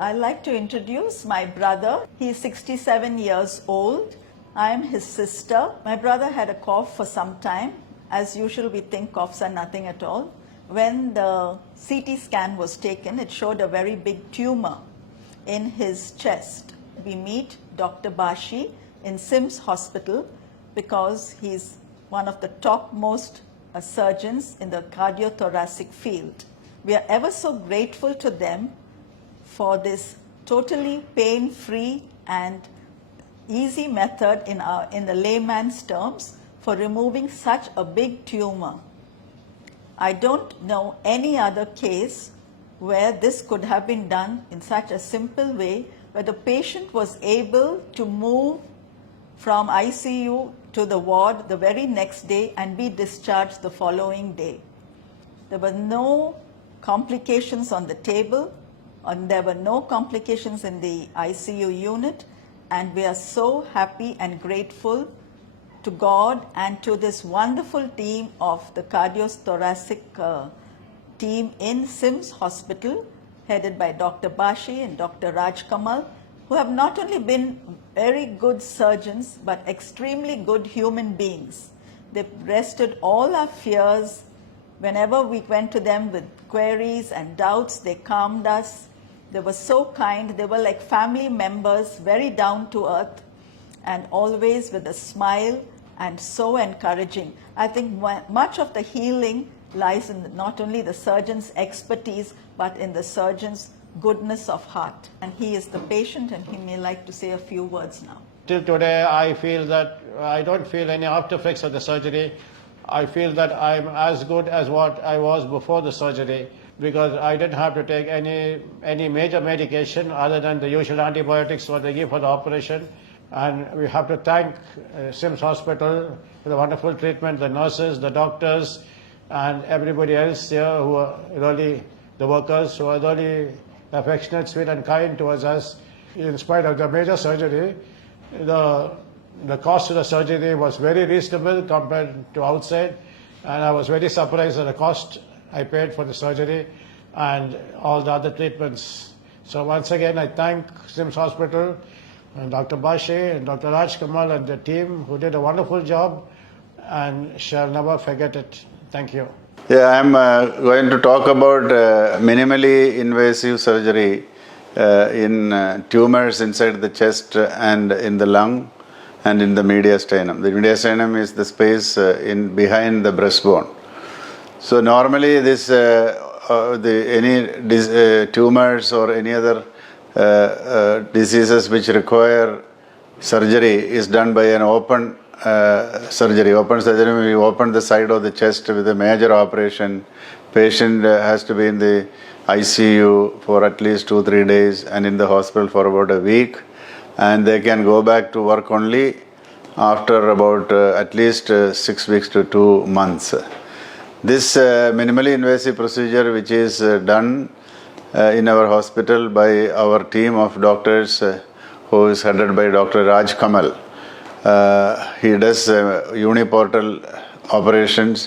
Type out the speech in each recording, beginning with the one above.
I'd like to introduce my brother. He's 67 years old. I am his sister. My brother had a cough for some time. As usual, we think coughs are nothing at all. When the CT scan was taken, it showed a very big tumor in his chest. We meet Dr. Bashi in SIMS hospital because he's one of the topmost surgeons in the cardiothoracic field. We are ever so grateful to them for this totally pain-free and easy method in the layman's terms for removing such a big tumor. I don't know any other case where this could have been done in such a simple way, where the patient was able to move from ICU to the ward the very next day and be discharged the following day. There were no complications on the table, and there were no complications in the ICU unit, and we are so happy and grateful to God and to this wonderful team of the cardiothoracic team in SIMS hospital, headed by Dr. Bashi and Dr. Rajkamal, who have not only been very good surgeons, but extremely good human beings. They rested all our fears. Whenever we went to them with queries and doubts, they calmed us. They were so kind. They were like family members, very down to earth, and always with a smile and so encouraging. I think much of the healing lies in not only the surgeon's expertise, but in the surgeon's goodness of heart. And he is the patient, and he may like to say a few words now. Till today, I feel that I don't feel any after effects of the surgery. I feel that I'm as good as what I was before the surgery, because I didn't have to take any major medication other than the usual antibiotics what they give for the operation. And we have to thank SIMS Hospital for the wonderful treatment, the nurses, the doctors, and everybody else here who are really, the workers who are really affectionate, sweet and kind towards us. In spite of the major surgery, the cost of the surgery was very reasonable compared to outside, and I was very surprised at the cost I paid for the surgery and all the other treatments. So once again, I thank SIMS Hospital and Dr. Bashi and Dr. Rajkamal and the team who did a wonderful job and shall never forget it. Thank you. Yeah, I'm going to talk about minimally invasive surgery in tumors inside the chest and in the lung and in the mediastinum. The mediastinum is the space behind the breastbone. So normally this tumors or any other diseases which require surgery is done by an open surgery. Open surgery, we open the side of the chest with a major operation. Patient has to be in the ICU for at least 2-3 days and in the hospital for about a week, and they can go back to work only after about at least 6 weeks to 2 months. This minimally invasive procedure, which is done in our hospital by our team of doctors, who is headed by Dr. Rajkamal. He does uniportal operations,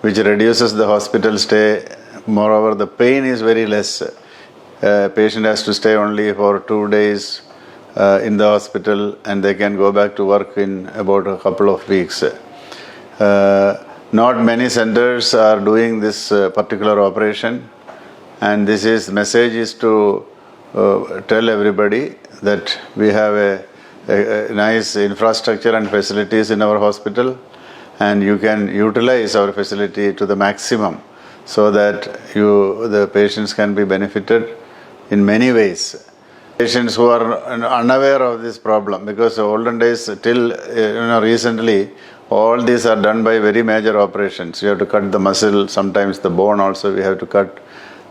which reduces the hospital stay. Moreover, the pain is very less. Patient has to stay only for 2 days in the hospital, and they can go back to work in about a couple of weeks. Not many centers are doing this particular operation, and this message is to tell everybody that we have a nice infrastructure and facilities in our hospital, and you can utilize our facility to the maximum so that the patients can be benefited in many ways. Patients who are unaware of this problem, because olden days till recently all these are done by very major operations. You have to cut the muscle, sometimes the bone also we have to cut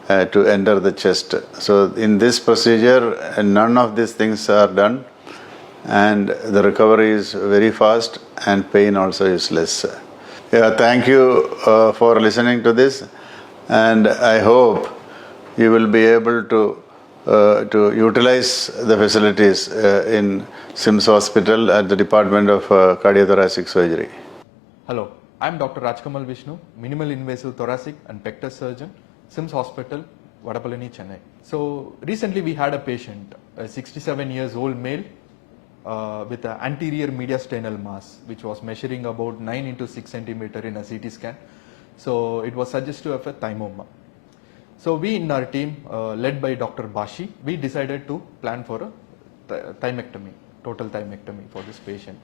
to enter the chest. So in this procedure none of these things are done, and the recovery is very fast and pain also is less. Yeah, thank you for listening to this, and I hope you will be able to utilize the facilities in SIMS Hospital at the Department of Cardiothoracic Surgery. Hello, I am Dr. Rajkamal Vishnu, minimal invasive thoracic and pectus surgeon, SIMS Hospital, Vadapalani, Chennai. So recently we had a patient, a 67 years old male with an anterior mediastinal mass which was measuring about 9 into 6 centimeter in a CT scan. So it was suggestive of a thymoma. So we in our team, led by Dr. Bashi, we decided to plan for a thymectomy, total thymectomy for this patient.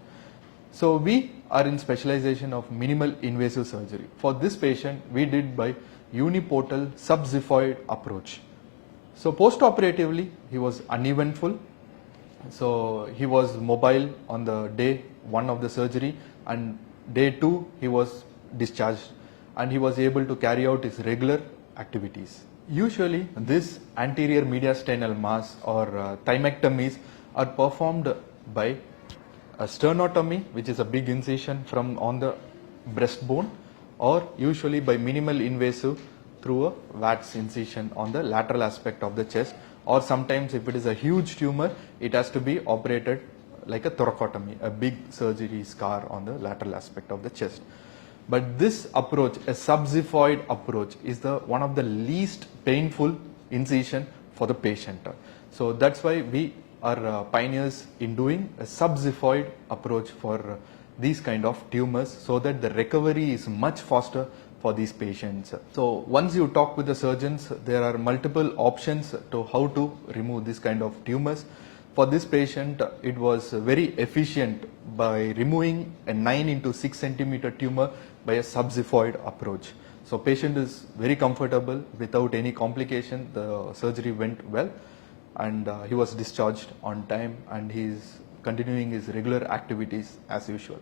So we are in specialization of minimal invasive surgery. For this patient, we did by Uniport Subxiphoid approach. So post-operatively, he was uneventful. So he was mobile on the day 1 of the surgery, and day 2 he was discharged and he was able to carry out his regular activities. Usually this anterior mediastinal mass or thymectomies are performed by a sternotomy, which is a big incision from on the breastbone, or usually by minimal invasive through a VATS incision on the lateral aspect of the chest, or sometimes if it is a huge tumor, it has to be operated like a thoracotomy, a big surgery scar on the lateral aspect of the chest. But this approach, a subxiphoid approach, is one of the least painful incision for the patient. So that's why we are pioneers in doing a subxiphoid approach for these kind of tumors, so that the recovery is much faster for these patients. So once you talk with the surgeons, there are multiple options to how to remove this kind of tumors. For this patient, it was very efficient by removing a 9 into 6 centimeter tumor by a subxiphoid approach. So patient is very comfortable without any complication. The surgery went well and he was discharged on time, and he is continuing his regular activities as usual.